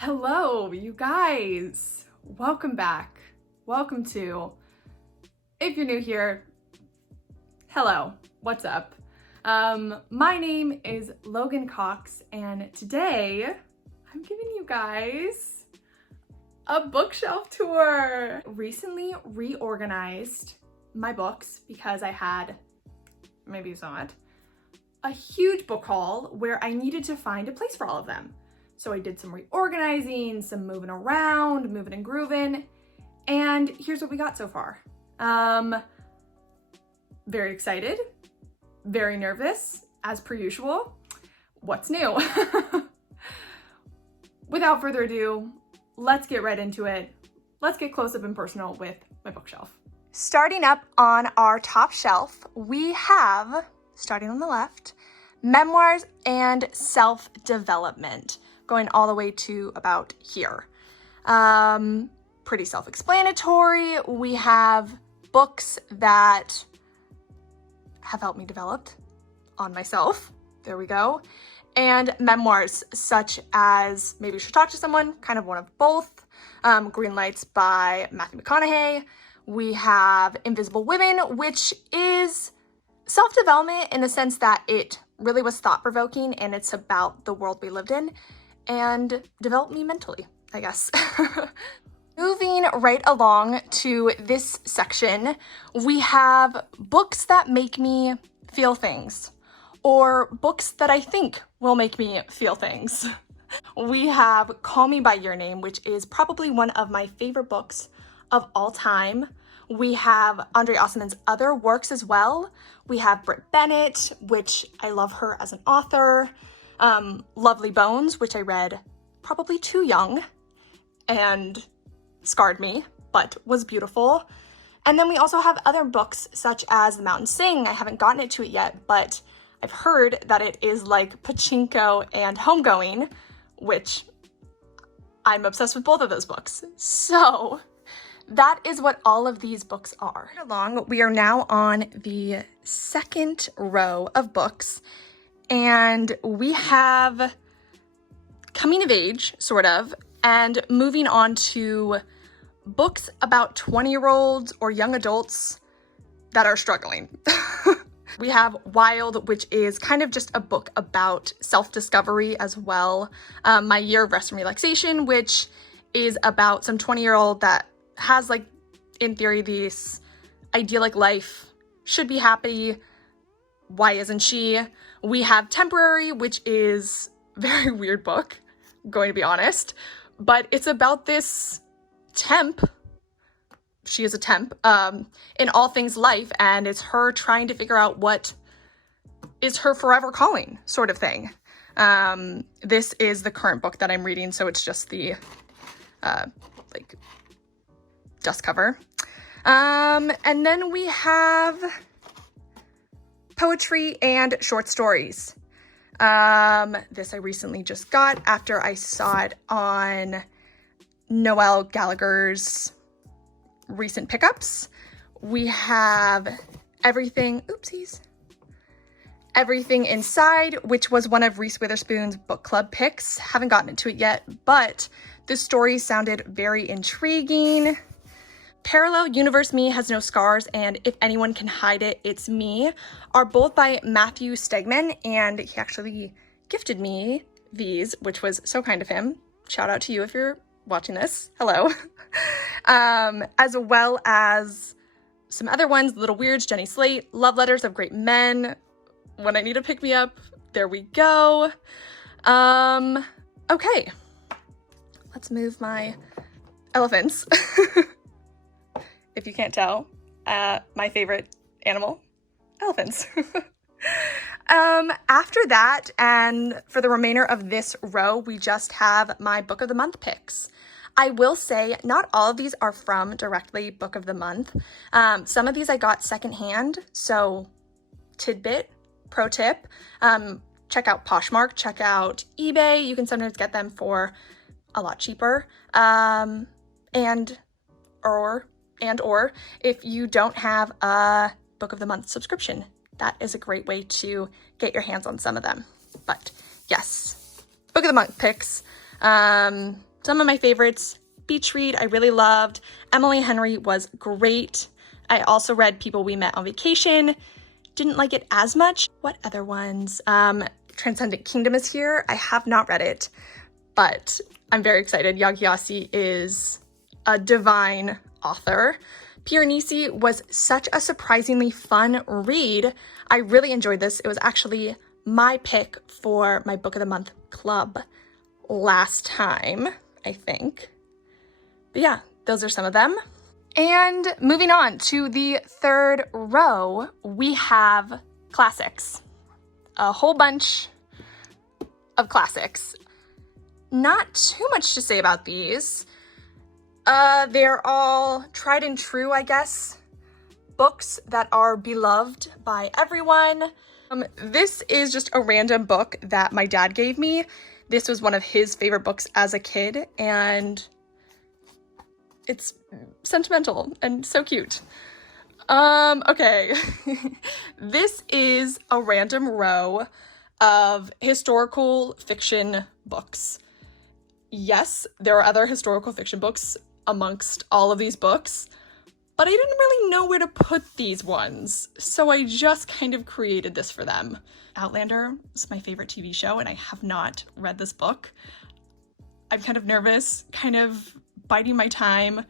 Hello, you guys. Welcome back. Welcome to, if you're new here, hello, what's up? My name is Logan Cox, and today I'm giving you guys a bookshelf tour. Recently reorganized my books because I had, maybe you saw it, a huge book haul where I needed to find a place for all of them. So I did some reorganizing, some moving around, moving and grooving, and here's what we got so far. Very excited, very nervous, as per usual. What's new? Without further ado, let's get right into it. Let's get close up and personal with my bookshelf. Starting up on our top shelf, we have, starting on the left, memoirs and self-development, going all the way to about here. Pretty self-explanatory. We have books that have helped me develop on myself. There we go. And memoirs such as Maybe You Should Talk to Someone, kind of one of both. Green Lights by Matthew McConaughey. We have Invisible Women, which is self-development in the sense that it really was thought-provoking and it's about the world we lived in and developed me mentally, I guess. Moving right along to this section, we have books that make me feel things, or books that I think will make me feel things. We have Call Me By Your Name, which is probably one of my favorite books of all time. We have Andre Osmond's other works as well. We have Brit Bennett, which I love her as an author. Lovely Bones, which I read probably too young and scarred me, but was beautiful. And then we also have other books such as The Mountain Sing. I haven't gotten it to it yet, but I've heard that it is like Pachinko and Homegoing, which I'm obsessed with both of those books. So that is what all of these books are. We are now on the second row of books, and we have coming of age, sort of, and moving on to books about 20-year-olds or young adults that are struggling. We have Wild, which is kind of just a book about self-discovery as well. My Year of Rest and Relaxation, which is about some 20-year-old that has, like, in theory, this idyllic life, should be happy. Why isn't she? We have Temporary, which is a very weird book, going to be honest, but it's about this temp. She is a temp in all things life, and it's her trying to figure out what is her forever calling, sort of thing. This is the current book that I'm reading, so it's just the like dust cover. And then we have poetry and short stories. This I recently just got after I saw it on Noel Gallagher's recent pickups. We have Everything Inside, which was one of Reese Witherspoon's book club picks. Haven't gotten into it yet, but this story sounded very intriguing. Parallel Universe Me Has No Scars and If Anyone Can Hide It, It's Me are both by Matthew Stegman, and he actually gifted me these, which was so kind of him. Shout out to you if you're watching this. Hello. As well as some other ones, Little Weirds, Jenny Slate, Love Letters of Great Men, When I Need to Pick Me Up, there we go. Okay, let's move my elephants. If you can't tell, my favorite animal, elephants. After that, and for the remainder of this row, we just have my Book of the Month picks. I will say not all of these are from directly Book of the Month. Some of these I got secondhand, so tidbit, pro tip, check out Poshmark, check out eBay. You can sometimes get them for a lot cheaper. Or if you don't have a Book of the Month subscription, that is a great way to get your hands on some of them. But yes, Book of the Month picks. Some of my favorites, Beach Read, I really loved. Emily Henry was great. I also read People We Met on Vacation. Didn't like it as much. What other ones? Transcendent Kingdom is here. I have not read it, but I'm very excited. Yaa Gyasi is a divine author. Piranesi was such a surprisingly fun read. I really enjoyed this. It was actually my pick for my Book of the Month club last time, I think. But yeah, those are some of them. And moving on to the third row, we have classics. A whole bunch of classics. Not too much to say about these. They're all tried and true, I guess, books that are beloved by everyone. This is just a random book that my dad gave me. This was one of his favorite books as a kid, and it's sentimental and so cute. Okay. This is a random row of historical fiction books. Yes, there are other historical fiction books amongst all of these books, but I didn't really know where to put these ones, so I just kind of created this for them. Outlander is my favorite TV show, and I have not read this book. I'm kind of nervous, kind of biding my time.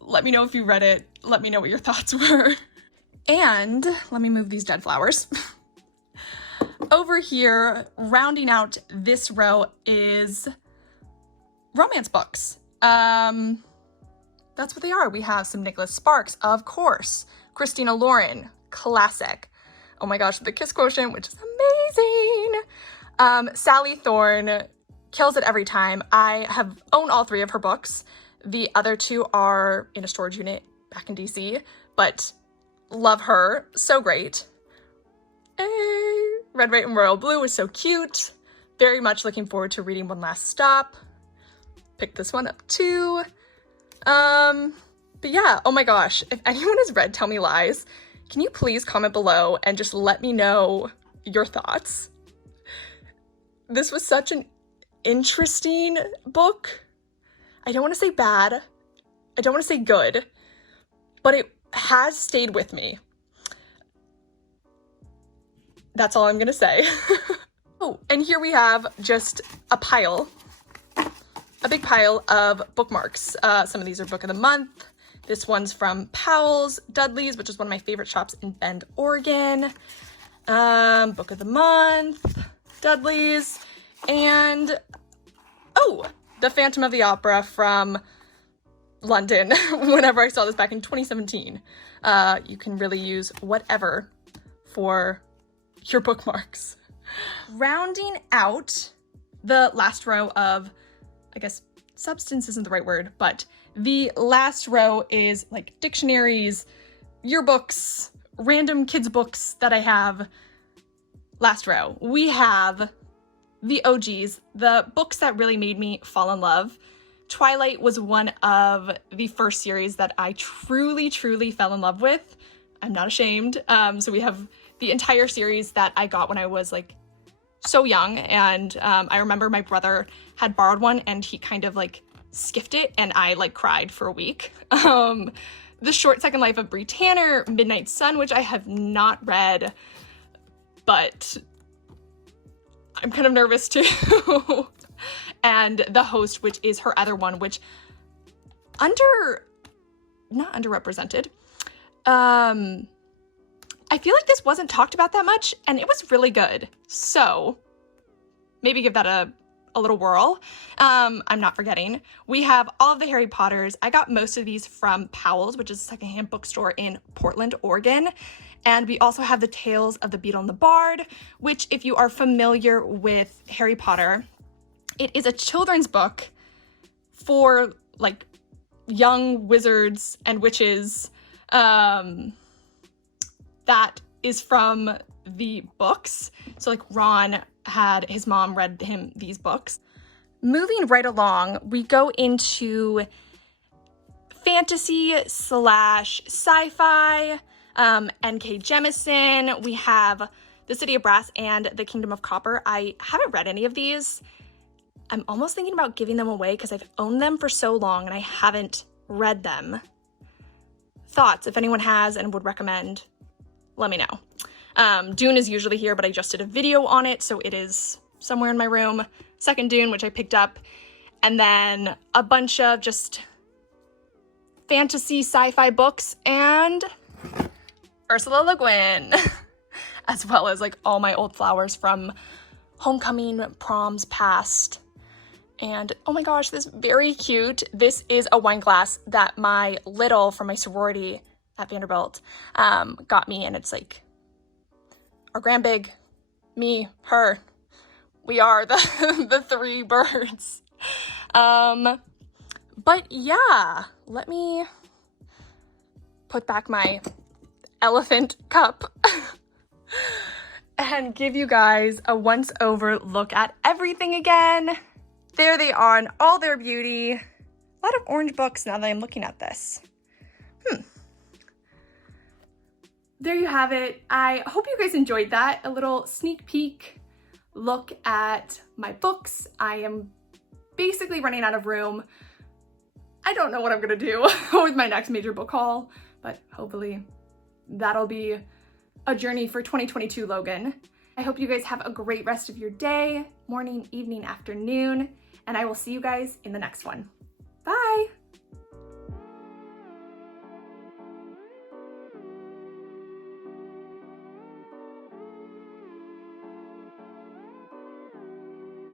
Let me know if you read it. Let me know what your thoughts were. And let me move these dead flowers. Over here, rounding out this row is romance books. That's what they are. We have some Nicholas Sparks, of course. Christina Lauren, classic. Oh my gosh, The Kiss Quotient, which is amazing. Sally Thorne kills it every time. I have owned all three of her books. The other two are in a storage unit back in DC, but love her. So great. Red, White, and Royal Blue is so cute. Very much looking forward to reading One Last Stop. Picked this one up too. But yeah, oh my gosh, if anyone has read Tell Me Lies, can you please comment below and just let me know your thoughts? This was such an interesting book. I don't want to say bad. I don't want to say good, but it has stayed with me. That's all I'm going to say. Oh, and here we have just a big pile of bookmarks. Some of these are Book of the Month. This one's from Powell's Dudley's, which is one of my favorite shops in Bend, Oregon. Book of the Month, Dudley's, and oh, The Phantom of the Opera from London. Whenever I saw this back in 2017. You can really use whatever for your bookmarks. Rounding out the last row of, I guess substance isn't the right word, but the last row is like dictionaries, yearbooks, random kids books that I have. Last row, we have the OGs, the books that really made me fall in love. Twilight was one of the first series that I truly fell in love with. I'm not ashamed. So we have the entire series that I got when I was like so young, and I remember my brother had borrowed one and he kind of like skipped it and I like cried for a week. The Short Second Life of Bree Tanner, Midnight Sun, which I have not read, but I'm kind of nervous too. And The Host, which is her other one, which not underrepresented. I feel like this wasn't talked about that much, and it was really good. So maybe give that a little whirl. I'm not forgetting. We have all of the Harry Potters. I got most of these from Powell's, which is a secondhand bookstore in Portland, Oregon. And we also have the Tales of the Beetle and the Bard, which, if you are familiar with Harry Potter, it is a children's book for like young wizards and witches. That is from the books. So like Ron had his mom read him these books. Moving right along, we go into fantasy / sci-fi, N.K. Jemisin. We have The City of Brass and The Kingdom of Copper. I haven't read any of these. I'm almost thinking about giving them away because I've owned them for so long and I haven't read them. Thoughts, if anyone has and would recommend, let me know. Dune is usually here, but I just did a video on it, so it is somewhere in my room. Second Dune, which I picked up, and then a bunch of just fantasy sci-fi books and Ursula Le Guin, as well as like all my old flowers from homecoming, proms past. And oh my gosh, this is very cute. This is a wine glass that my little from my sorority at Vanderbilt got me, and it's like our grand big, me, her. We are the three birds. But yeah, let me put back my elephant cup and give you guys a once over look at everything again. There they are in all their beauty. A lot of orange books now that I'm looking at this. There you have it. I hope you guys enjoyed that. A little sneak peek look at my books. I am basically running out of room. I don't know what I'm gonna do with my next major book haul, but hopefully that'll be a journey for 2022 Logan. I hope you guys have a great rest of your day, morning, evening, afternoon, and I will see you guys in the next one. Bye!